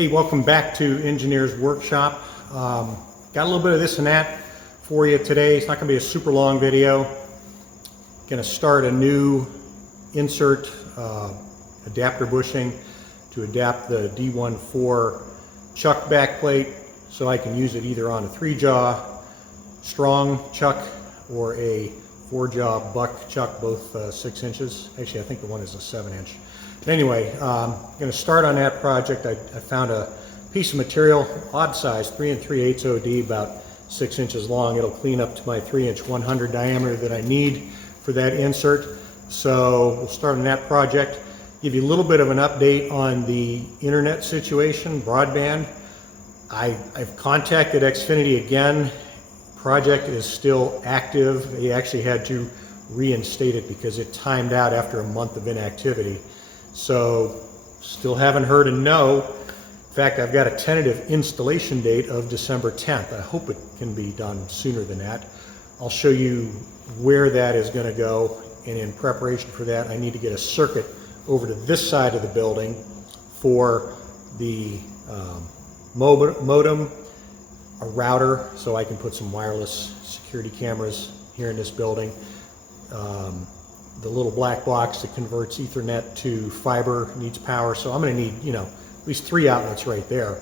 Hey, welcome back to Engineers Workshop. Got a little bit of this and that for you today. It's not going to be a super long video. Going to start a new insert adapter bushing to adapt the D14 chuck backplate so I can use it either on a 3-jaw strong chuck or a 4-jaw buck chuck, both 6 inches. Actually, I think the one is a 7-inch. Anyway, I'm going to start on that project. I found a piece of material, odd size, 3 3/8 OD, about 6 inches long. It'll clean up to my 3-inch 100 diameter that I need for that insert. So we'll start on that project. Give you a little bit of an update on the internet situation, broadband. I've contacted Xfinity again. Project is still active. They actually had to reinstate it because it timed out after a month of inactivity. So still haven't heard a no. In fact, I've got a tentative installation date of December 10th. I hope it can be done sooner than that. I'll show you where that is going to go, and in preparation for that I need to get a circuit over to this side of the building for the modem, a router so I can put some wireless security cameras here in this building, the little black box that converts Ethernet to fiber needs power, so I'm going to need, at least 3 outlets right there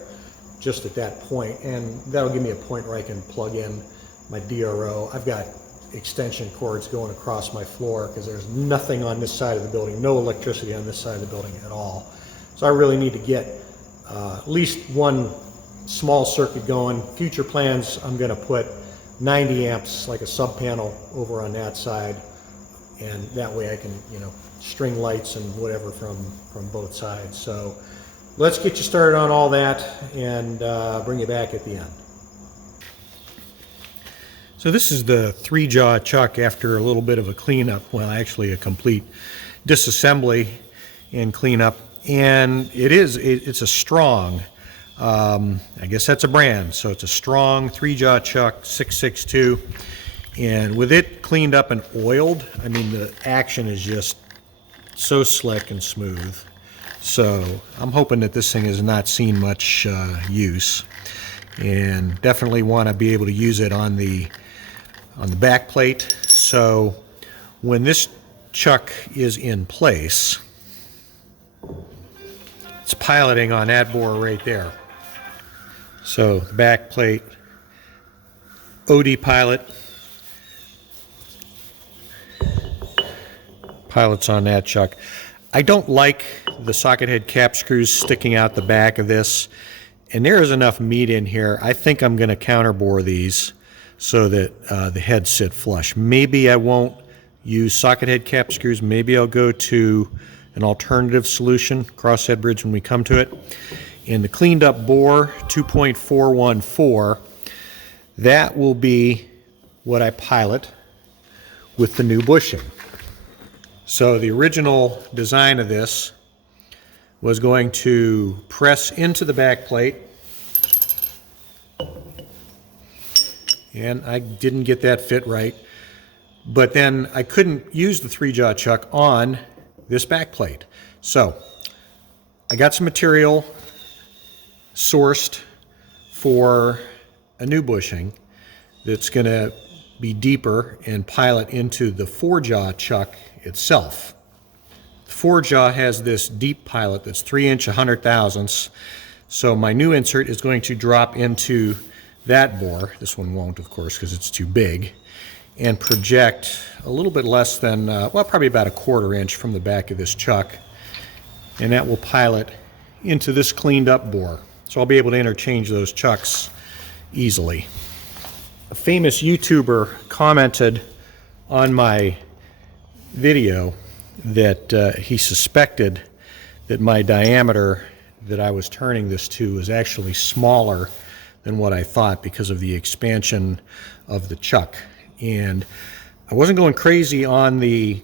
just at that point, and that'll give me a point where I can plug in my DRO. I've got extension cords going across my floor because there's nothing on this side of the building, no electricity on this side of the building at all. So I really need to get at least one small circuit going. Future plans, I'm going to put 90 amps, like a sub panel, over on that side, and that way I can, string lights and whatever from both sides. So let's get you started on all that and bring you back at the end. So this is the 3-jaw chuck after a little bit of a cleanup, well, actually a complete disassembly and cleanup, and it's a strong, I guess that's a brand, so it's a strong 3-jaw chuck, 662, and with it cleaned up and oiled, I mean, the action is just so slick and smooth. So I'm hoping that this thing has not seen much use, and definitely want to be able to use it on the back plate. So when this chuck is in place, it's piloting on that bore right there. So the back plate, OD pilot, pilots on that chuck. I don't like the socket head cap screws sticking out the back of this, and there is enough meat in here. I think I'm going to counterbore these so that the heads sit flush. Maybe I won't use socket head cap screws. Maybe I'll go to an alternative solution, crosshead bridge, when we come to it. And the cleaned up bore, 2.414, that will be what I pilot with the new bushing. So the original design of this was going to press into the back plate, and I didn't get that fit right, but then I couldn't use the 3-jaw chuck on this back plate. So I got some material sourced for a new bushing that's going to be deeper and pilot into the 4-jaw chuck itself. The 4-jaw has this deep pilot that's 3-inch 100 thousandths, so my new insert is going to drop into that bore. This one won't, of course, because it's too big, and project a little bit less than, well, probably about a 1/4 inch from the back of this chuck, and that will pilot into this cleaned up bore. So I'll be able to interchange those chucks easily. A famous YouTuber commented on my video that he suspected that my diameter that I was turning this to was actually smaller than what I thought because of the expansion of the chuck. And I wasn't going crazy on the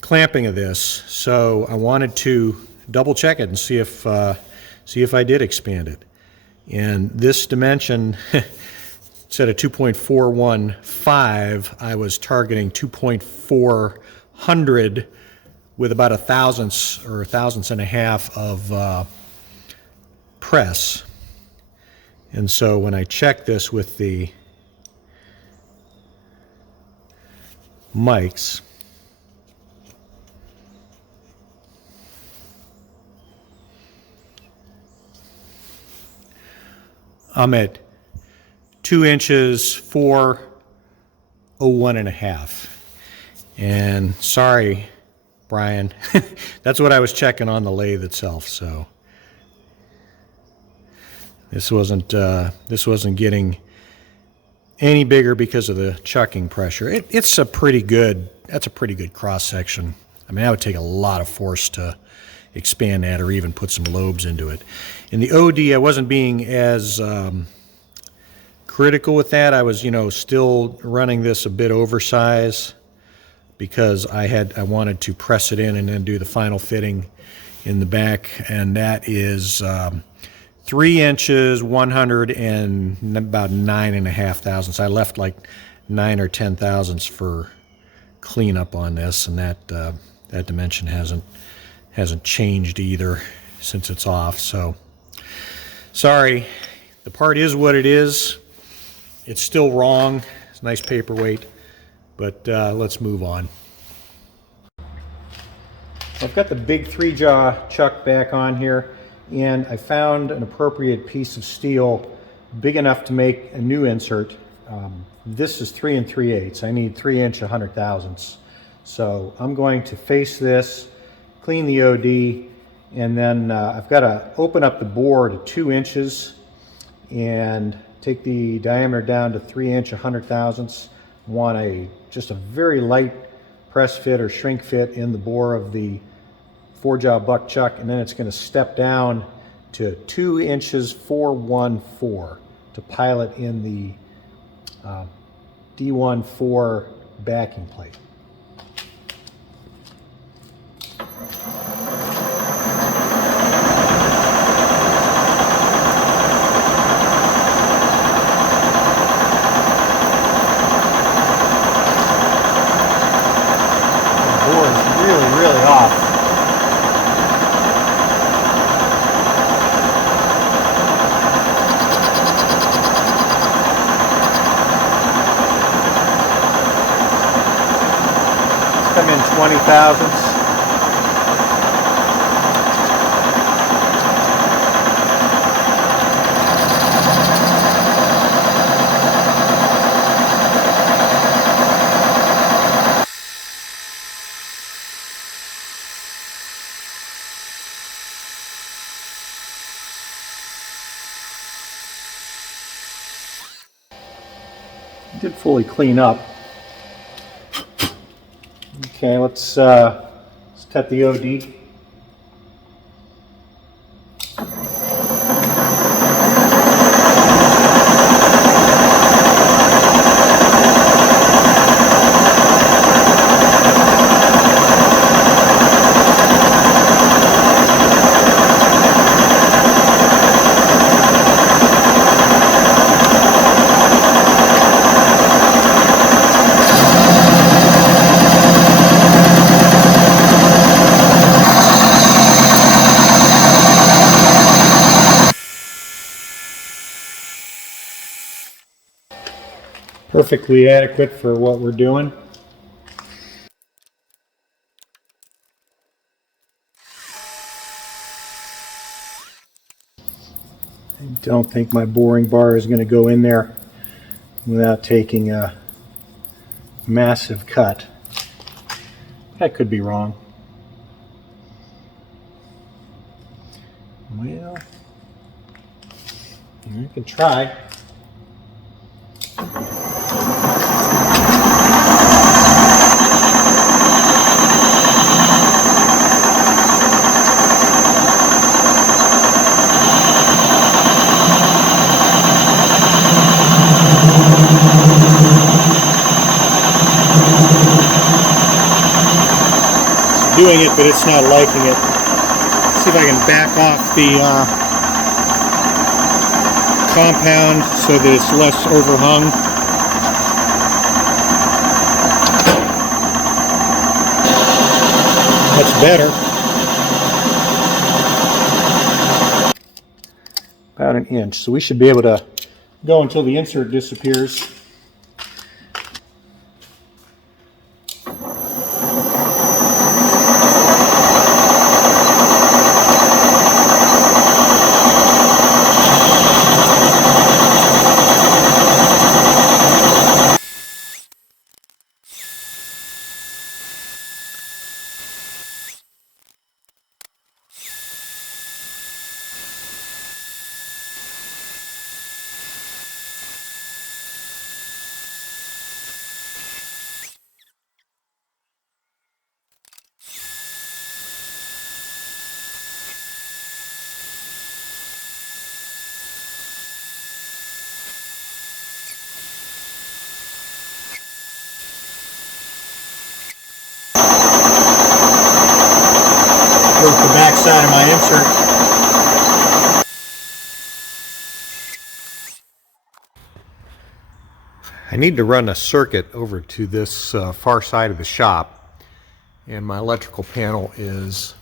clamping of this, so I wanted to double check it and see if I did expand it. And this dimension, instead of 2.415, I was targeting 2.400 with about 1/1000 or 1/1000 of press. And so when I check this with the mics, I'm at 2 inches 401.5. And sorry, Brian, that's what I was checking on the lathe itself. So this wasn't getting any bigger because of the chucking pressure. That's a pretty good cross section. I mean, that would take a lot of force to expand that or even put some lobes into it. In the OD, I wasn't being as critical with that. I was, still running this a bit oversized because I wanted to press it in and then do the final fitting in the back, and that is 3 inches, 100 and about 9.5 thousandths. I left like 9 or 10 thousandths for cleanup on this, and that dimension hasn't changed either since it's off. So sorry, the part is what it is. It's still wrong. It's a nice paperweight, but let's move on. I've got the big 3-jaw chuck back on here, and I found an appropriate piece of steel big enough to make a new insert. This is 3 3/8. I need 3 inch 100 thousandths. So I'm going to face this, clean the OD, and then I've got to open up the bore to 2 inches and take the diameter down to 3 inch 100 thousandths. I want just a very light press fit or shrink fit in the bore of the 4-jaw buck chuck, and then it's going to step down to 2 inches 414 to pilot in the D14 backing plate. Really off. Come in 20 thousandths. Did fully clean up. Okay, let's cut the OD. Perfectly adequate for what we're doing. I don't think my boring bar is going to go in there without taking a massive cut. I could be wrong. Well, I can try. Doing it, but it's not liking it. Let's see if I can back off the compound so that it's less overhung. That's better. about 1 inch. So we should be able to go until the insert disappears. Broke the back side of my insert. I need to run a circuit over to this far side of the shop, and my electrical panel is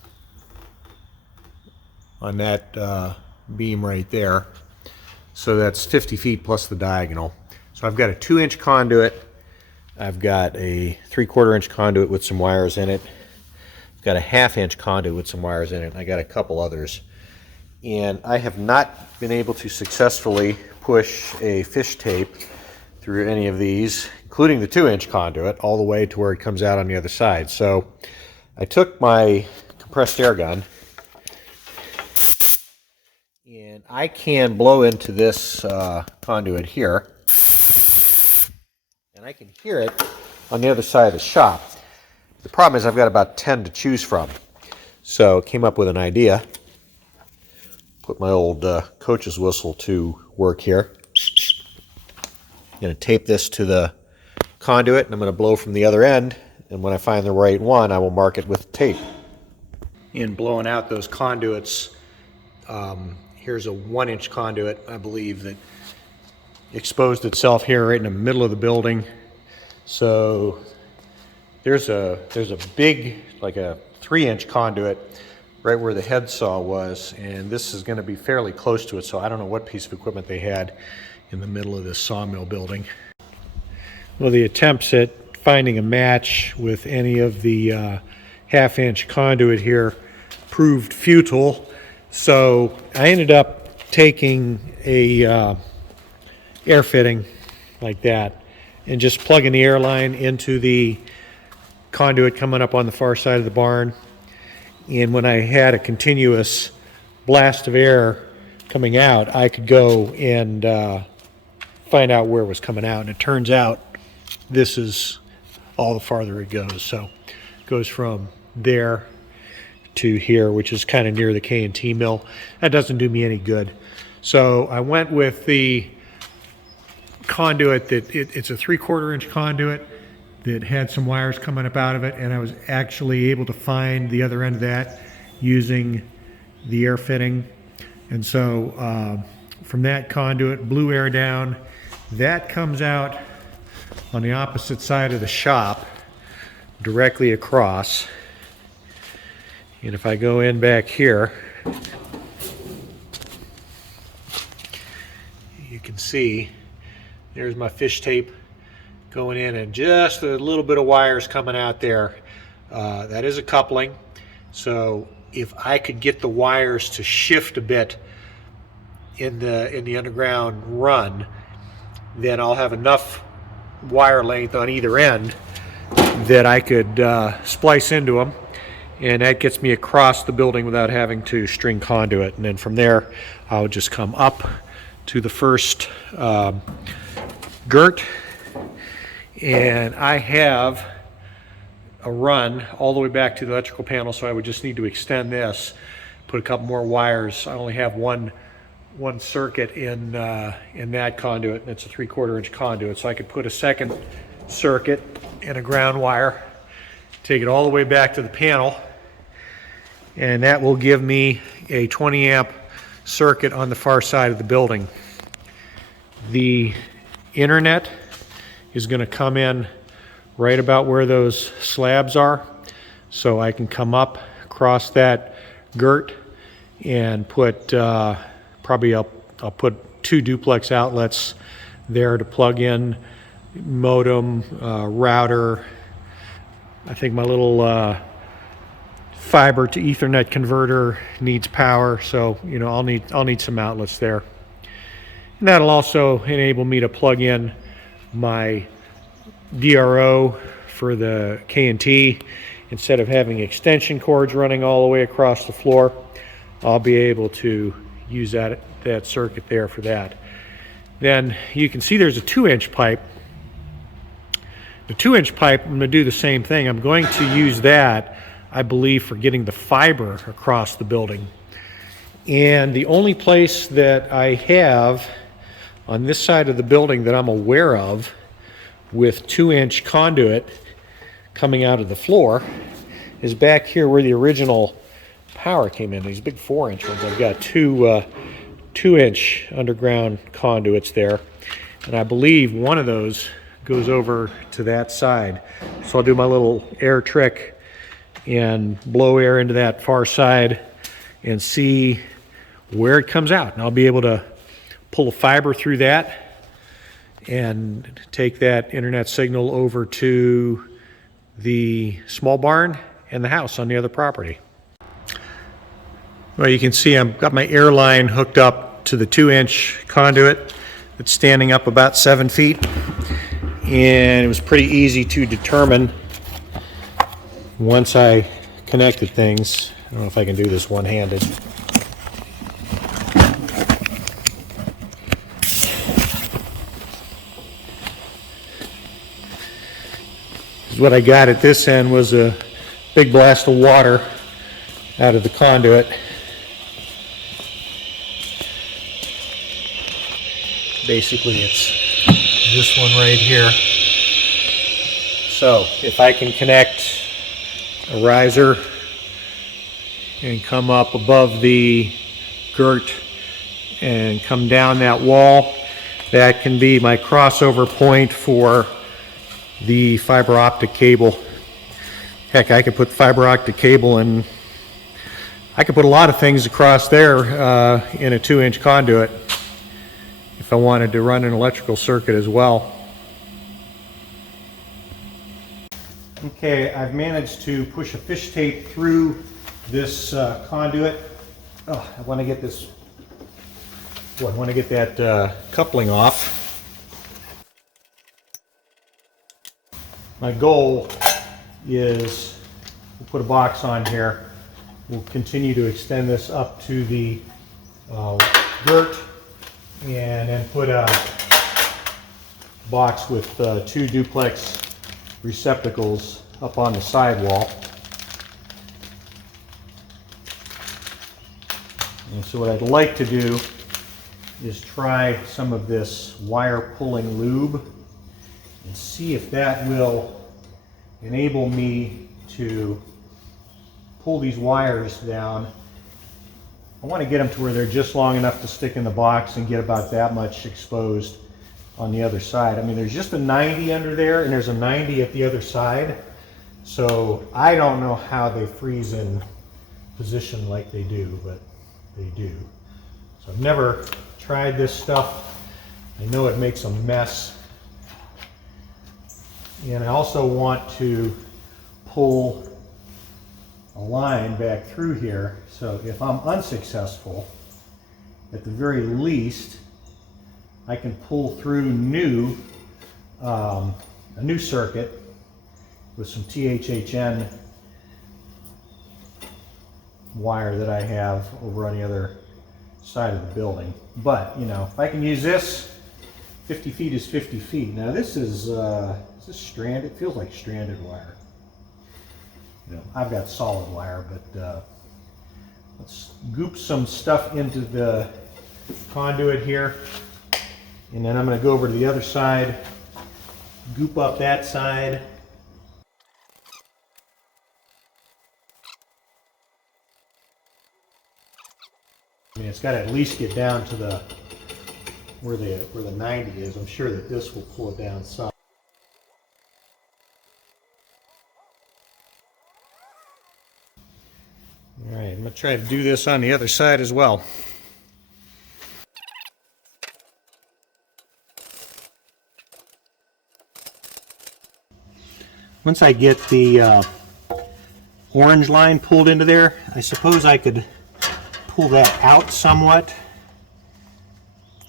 on that beam right there. So that's 50 feet plus the diagonal. So I've got a 2-inch conduit. I've got a 3/4 inch conduit with some wires in it. Got a 1/2 inch conduit with some wires in it, and I got a couple others. And I have not been able to successfully push a fish tape through any of these, including the 2-inch conduit, all the way to where it comes out on the other side. So I took my compressed air gun, and I can blow into this conduit here, and I can hear it on the other side of the shop. The problem is I've got about 10 to choose from. So I came up with an idea. Put my old coach's whistle to work here. I'm going to tape this to the conduit, and I'm going to blow from the other end. And when I find the right one, I will mark it with tape. In blowing out those conduits, here's a 1-inch conduit, I believe, that exposed itself here right in the middle of the building. So there's a big, like a 3-inch conduit right where the head saw was, and this is going to be fairly close to it, so I don't know what piece of equipment they had in the middle of this sawmill building. Well, the attempts at finding a match with any of the 1/2 inch conduit here proved futile, so I ended up taking a air fitting like that and just plugging the air line into the conduit coming up on the far side of the barn. And when I had a continuous blast of air coming out, I could go and find out where it was coming out. And it turns out this is all the farther it goes. So it goes from there to here, which is kind of near the K&T mill. That doesn't do me any good. So I went with the conduit that it's a 3/4 inch conduit that had some wires coming up out of it, and I was actually able to find the other end of that using the air fitting. And so from that conduit, blew air down. That comes out on the opposite side of the shop, directly across. And if I go in back here, you can see there's my fish tape going in, and just a little bit of wires coming out there. That is a coupling. So if I could get the wires to shift a bit in the underground run, then I'll have enough wire length on either end that I could splice into them, and that gets me across the building without having to string conduit. And then from there, I would just come up to the first girt, and I have a run all the way back to the electrical panel, so I would just need to extend this, put a couple more wires. I only have one circuit in that conduit, and it's a 3/4 inch conduit, so I could put a second circuit and a ground wire, take it all the way back to the panel, and that will give me a 20 amp circuit on the far side of the building. The internet is going to come in right about where those slabs are, so I can come up across that girt and put probably I'll I'll put 2 duplex outlets there to plug in modem, router. I think my little fiber to Ethernet converter needs power, so I'll need some outlets there. And that'll also enable me to plug in my DRO for the K&T. Instead of having extension cords running all the way across the floor, I'll be able to use that circuit there for that. Then you can see there's a 2-inch pipe. The 2-inch pipe, I'm going to do the same thing. I'm going to use that, I believe, for getting the fiber across the building. And the only place that I have on this side of the building that I'm aware of with 2-inch conduit coming out of the floor is back here where the original power came in. These big 4-inch ones. I've got 2-inch underground conduits there, and I believe one of those goes over to that side. So I'll do my little air trick and blow air into that far side and see where it comes out, and I'll be able to pull a fiber through that and take that internet signal over to the small barn and the house on the other property. Well, you can see I've got my air line hooked up to the 2-inch conduit. It's standing up about 7 feet, and it was pretty easy to determine once I connected things. I don't know if I can do this one-handed. What I got at this end was a big blast of water out of the conduit. Basically, it's this one right here. So if I can connect a riser and come up above the girt and come down that wall, that can be my crossover point for the fiber optic cable. Heck, I could put fiber optic cable and I could put a lot of things across there in a 2-inch conduit if I wanted to run an electrical circuit as well. Okay, I've managed to push a fish tape through this conduit. Oh, I want to get this. I want to get that coupling off. My goal is we'll put a box on here. We'll continue to extend this up to the girt and then put a box with 2 duplex receptacles up on the sidewall. And so what I'd like to do is try some of this wire pulling lube and see if that will enable me to pull these wires down. I want to get them to where they're just long enough to stick in the box and get about that much exposed on the other side. I mean, there's just a 90 under there and there's a 90 at the other side. So I don't know how they freeze in position like they do, but they do. So I've never tried this stuff. I know it makes a mess. And I also want to pull a line back through here. So if I'm unsuccessful, at the very least, I can pull through a new circuit with some THHN wire that I have over on the other side of the building. But, if I can use this, 50 feet is 50 feet. Now this is this stranded? It feels like stranded wire. I've got solid wire, but let's goop some stuff into the conduit here. And then I'm going to go over to the other side, goop up that side. I mean, it's got to at least get down to where the 90 is. I'm sure that this will pull it down some. All right, I'm going to try to do this on the other side as well. Once I get the orange line pulled into there, I suppose I could pull that out somewhat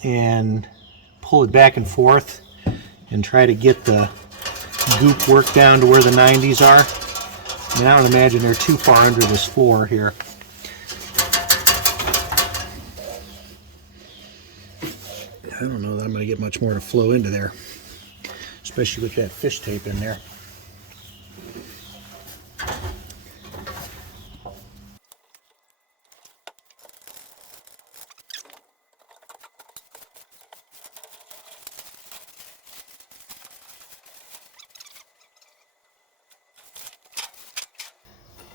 and pull it back and forth and try to get the goop work down to where the 90s are. I mean, I don't imagine they're too far under this floor here. I don't know that I'm going to get much more to flow into there, especially with that fish tape in there.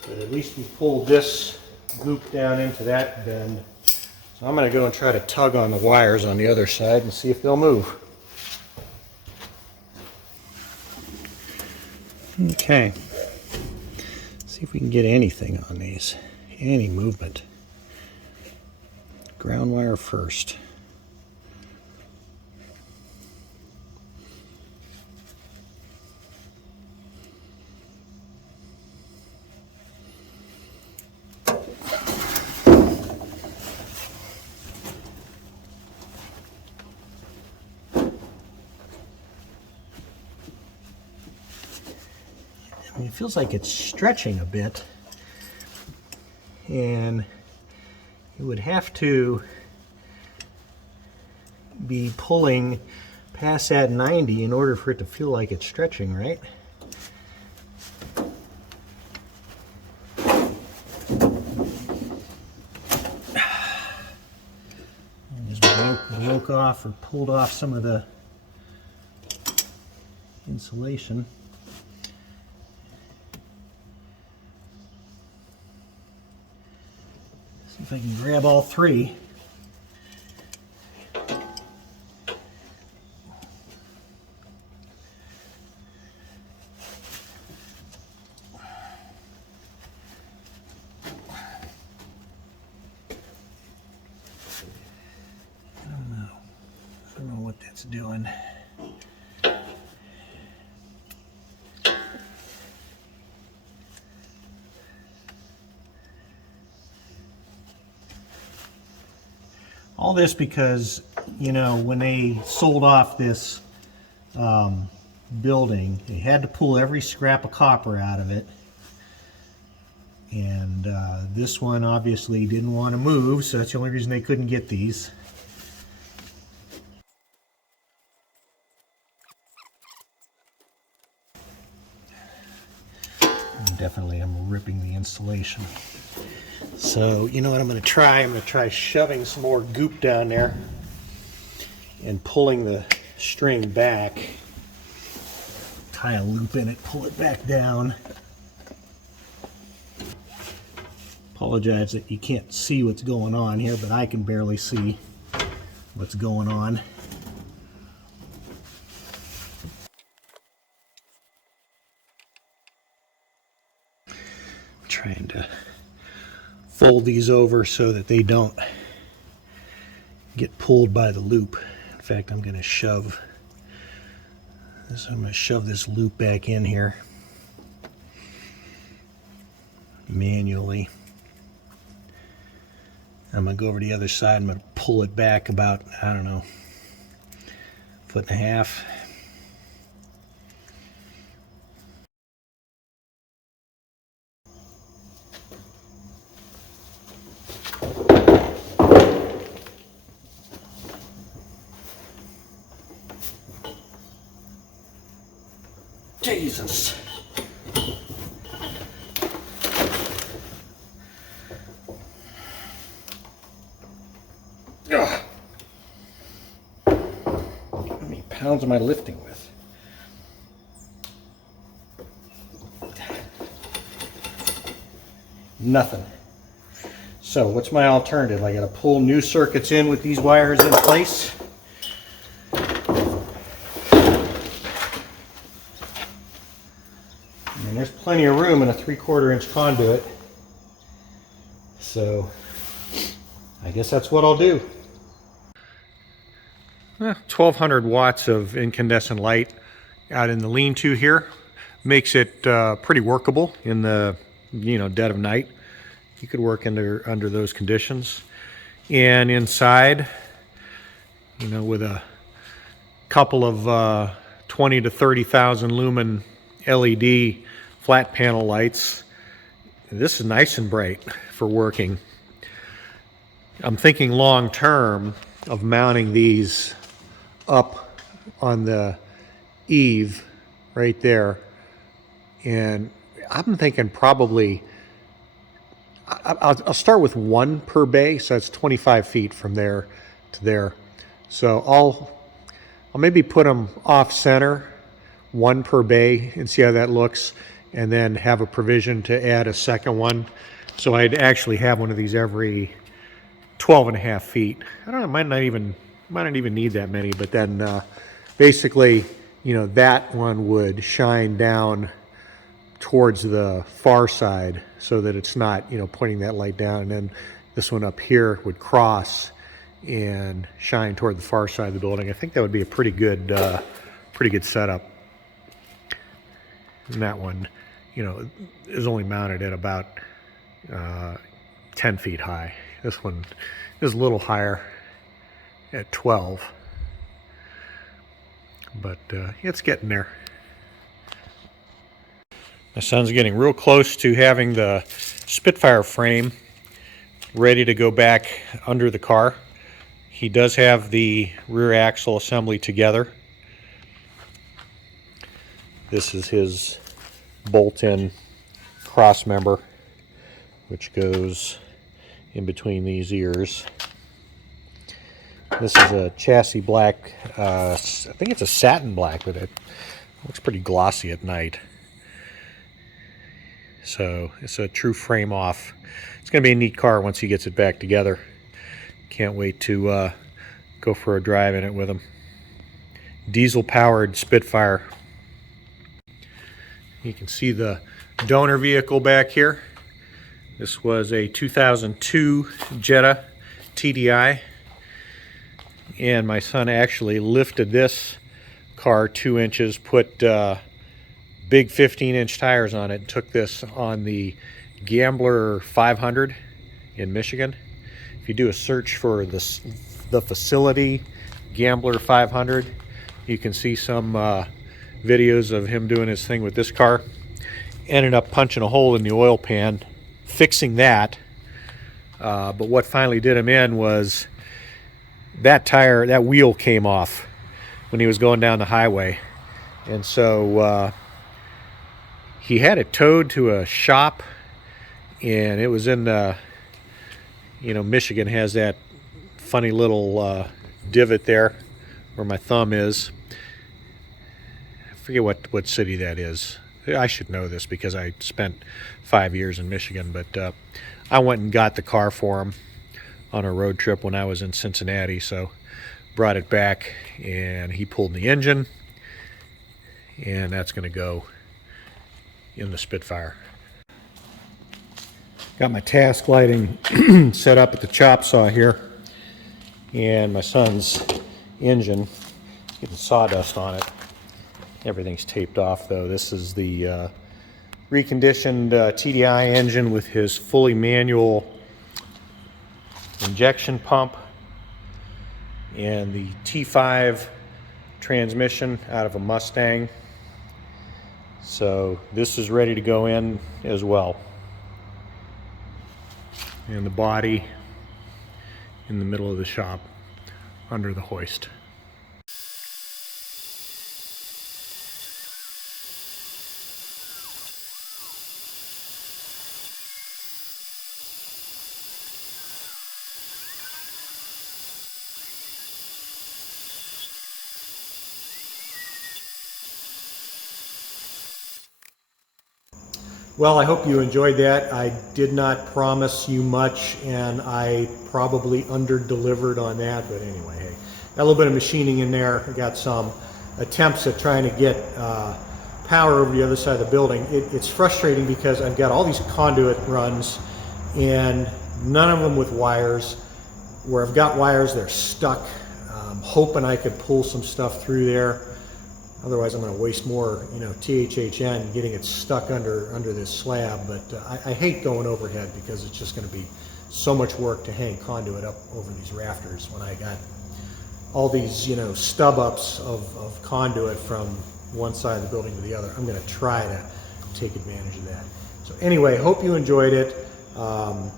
But at least we pulled this goop down into that bend. So I'm going to go and try to tug on the wires on the other side and see if they'll move. Okay. See if we can get anything on these. Any movement. Ground wire first. It feels like it's stretching a bit, and it would have to be pulling past that 90 in order for it to feel like it's stretching, right? I just broke off or pulled off some of the insulation. If I can grab all three. I don't know what that's doing. All this because, you know, when they sold off this building, they had to pull every scrap of copper out of it. And this one obviously didn't want to move, so that's the only reason they couldn't get these. And definitely I'm ripping the insulation. So, you know what I'm going to try? I'm going to try shoving some more goop down there and pulling the string back. Tie a loop in it, pull it back down. Apologize that you can't see what's going on here, but I can barely see what's going on. I'm trying to fold these over so that they don't get pulled by the loop. In fact, I'm going to shove this loop back in here manually. I'm going to go over to the other side. I'm going to pull it back about, I don't know, 1.5 feet. Jesus. Ugh. How many pounds am I lifting with? Nothing. So what's my alternative? I got to pull new circuits in with these wires in place. And there's plenty of room in a 3/4 inch conduit. So I guess that's what I'll do. 1200 watts of incandescent light out in the lean-to here. makes it pretty workable in the dead of night. You could work under those conditions. And inside, with a couple of 20 to 30,000 lumen LED flat panel lights, this is nice and bright for working. I'm thinking long term of mounting these up on the eave right there, and I'm thinking probably I'll start with one per bay, so that's 25 feet from there to there. So I'll maybe put them off center, one per bay, and see how that looks, and then have a provision to add a second one. So I'd actually have one of these every 12.5 feet. I don't know, might not even need that many, but then basically, that one would shine down towards the far side so that it's not, pointing that light down, and then this one up here would cross and shine toward the far side of the building. I think that would be a pretty good setup. And that one, is only mounted at about 10 feet high. This one is a little higher at 12, but it's getting there. My son's getting real close to having the Spitfire frame ready to go back under the car. He does have the rear axle assembly together. This is his bolt-in cross member, which goes in between these ears. This is a chassis black, I think it's a satin black, but it looks pretty glossy at night. So it's a true frame off. It's going to be a neat car once he gets it back together. Can't wait to go for a drive in it with him. Diesel powered Spitfire. You can see the donor vehicle back here. This was a 2002 Jetta TDI, and my son actually lifted this car 2 inches, put big 15-inch tires on it, and took this on the Gambler 500 in Michigan. If you do a search for the facility Gambler 500, you can see some videos of him doing his thing with this car. Ended up punching a hole in the oil pan, fixing that, but what finally did him in was that wheel came off when he was going down the highway, and so he had it towed to a shop, and it was in Michigan has that funny little divot there where my thumb is. I forget what city that is. I should know this because I spent 5 years in Michigan, but I went and got the car for him on a road trip when I was in Cincinnati, so brought it back, and he pulled the engine, and that's going to go in the Spitfire. Got my task lighting set up at the chop saw here, and my son's engine, getting sawdust on it. Everything's taped off though. This is the reconditioned TDI engine with his fully manual injection pump and the T5 transmission out of a Mustang. So this is ready to go in as well. And the body in the middle of the shop under the hoist. Well, I hope you enjoyed that. I did not promise you much, and I probably under-delivered on that, but anyway, hey, got a little bit of machining in there. I got some attempts at trying to get power over the other side of the building. It's frustrating because I've got all these conduit runs, and none of them with wires. Where I've got wires, they're stuck. I'm hoping I could pull some stuff through there, Otherwise, I'm going to waste more, THHN getting it stuck under this slab. But I hate going overhead because it's just going to be so much work to hang conduit up over these rafters when I got all these, stub ups of conduit from one side of the building to the other. I'm going to try to take advantage of that. So anyway, hope you enjoyed it. I'm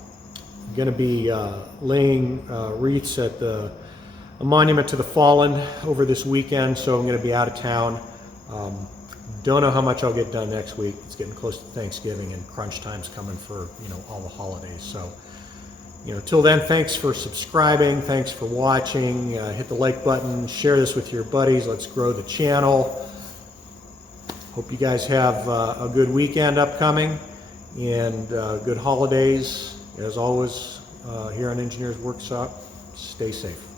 going to be laying wreaths at a monument to the fallen over this weekend, so I'm going to be out of town. Don't know how much I'll get done next week. It's getting close to Thanksgiving and crunch time's coming for all the holidays. So till then, thanks for subscribing, thanks for watching. Hit the like button, share this with your buddies. Let's grow the channel. Hope you guys have a good weekend upcoming and good holidays. As always, here on Engineers Workshop, stay safe.